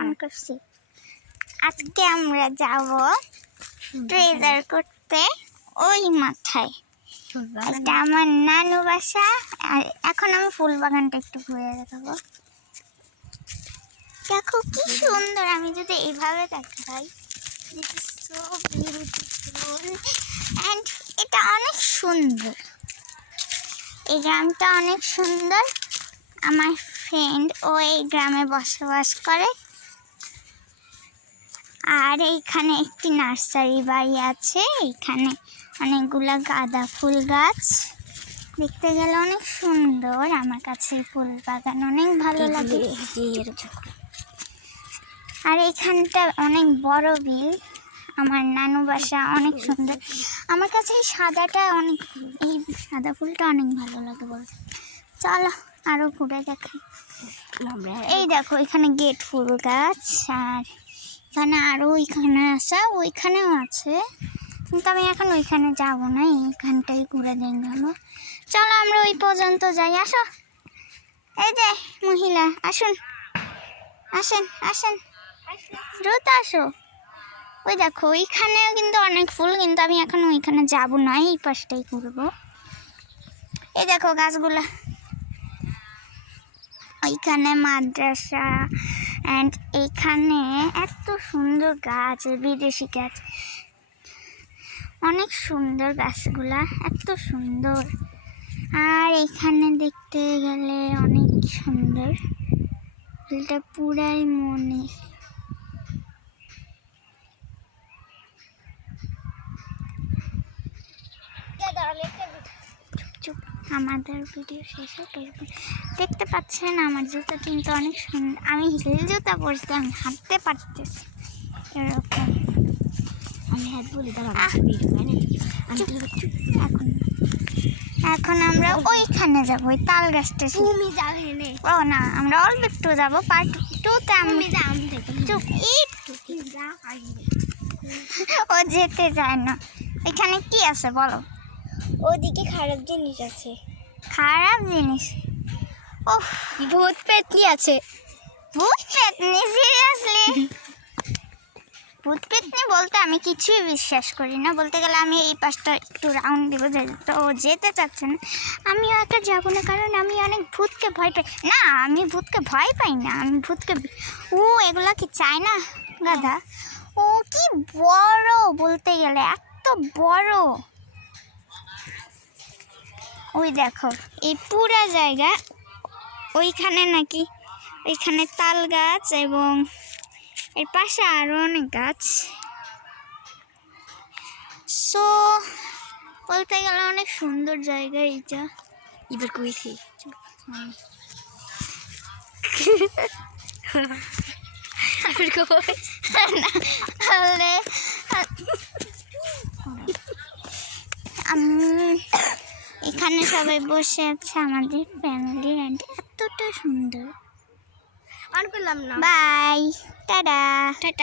On করছি। আজকে আমরা যাব ট্রেজার করতে ওই মাথায়। এটা আমার নানু বাসা। আর এখন আমি ফুল বাগানটা একটু ঘুরে দেখাবো। দেখো কি সুন্দর, আমি যদি এইভাবে দেখাই, সো বিউটিফুল অ্যান্ড এটা অনেক সুন্দর। এই গ্রামটা অনেক সুন্দর। আমার ফ্রেন্ড ও এই গ্রামে বসবাস করে। আর এইখানে একটি নার্সারি বাড়ি আছে। এখানে অনেকগুলা গাঁদা ফুল গাছ, দেখতে গেলে অনেক সুন্দর। আমার কাছে ফুল বাগান অনেক ভালো লাগে। আর এইখানটা অনেক বড় বিল। আমার নানু বাসা অনেক সুন্দর। আমার কাছে এই সাদাটা অনেক, এই সাদা ফুলটা অনেক ভালো লাগে বলতে। চলো আরও ঘুরে দেখাই। এই দেখো এখানে গেট ফুল গাছ, আর এখানে আরও ওইখানে আছে, ওইখানেও আছে, কিন্তু আমি এখন ওইখানে যাব না, এইখানটাই ঘুরে দেখবো। চলো আমরা ওই পর্যন্ত যাই, আসো। এই যে মহিলা, আসুন আসেন আসেন, দ্রুত আসো। ওই দেখো ওইখানেও কিন্তু অনেক ফুল, কিন্তু আমি এখন ওইখানে যাব না, এই পাশটাই ঘুরবো। এই দেখো গাছগুলা, ওইখানে মাদ্রাসা অ্যান্ড এইখানে এত সুন্দর গাছ, বিদেশি গাছ, অনেক সুন্দর গাছগুলা, এত সুন্দর। আর এখানে দেখতে গেলে অনেক সুন্দর, এটা পুরাই মনে। চুপ, আমাদের ভিডিও শেষে দেখতে পাচ্ছেন আমার জুতা কিন্তু অনেক সুন্দর। আমি হিল জুতা পরছি, আমি হাঁটতে পারতেছি এরকম। আমি হাত বলি এখন আমরা ওইখানে যাব, ওই তাল গাছটা। তুমি যাবে? ও না, আমরা অল্প একটু যাবো, পার্ট 2তে আমি চুপ একটু। ও যেতে চায় না। এখানে কি আছে বলো? ওদিকে খারাপ জিনিস আছে। খারাপ জিনিস? ও ভূত পেতনি আছে। ভূত পেতনি? সিরিয়াসলি? ভূত পেতনি বলতে আমি কিছুই বিশ্বাস করি না। বলতে গেলে আমি এই পাশটা একটু রাউন্ড দিব, তো ও যেতে চাচ্ছে না, আমিও একা যাবো না, কারণ আমি অনেক ভূতকে ভয় পাই না। আমি ভূতকে ভয় পাই না, আমি ভূতকে, ও এগুলা কি চায় না গাধা? ও কি বড়, বলতে গেলে এত বড়। ওই দেখো এই পুরা জায়গা, ওইখানে নাকি ওইখানে তাল গাছ এবং এর পাশে আরও অনেক গাছ। সো বলতে গেলে অনেক সুন্দর জায়গা এইটা। এবার কইছি তাহলে এখানে সবাই বসে আছে, আমাদের ফ্যামিলি, অ্যান্ড এতটা সুন্দর। অন করলাম না। Bye, tata.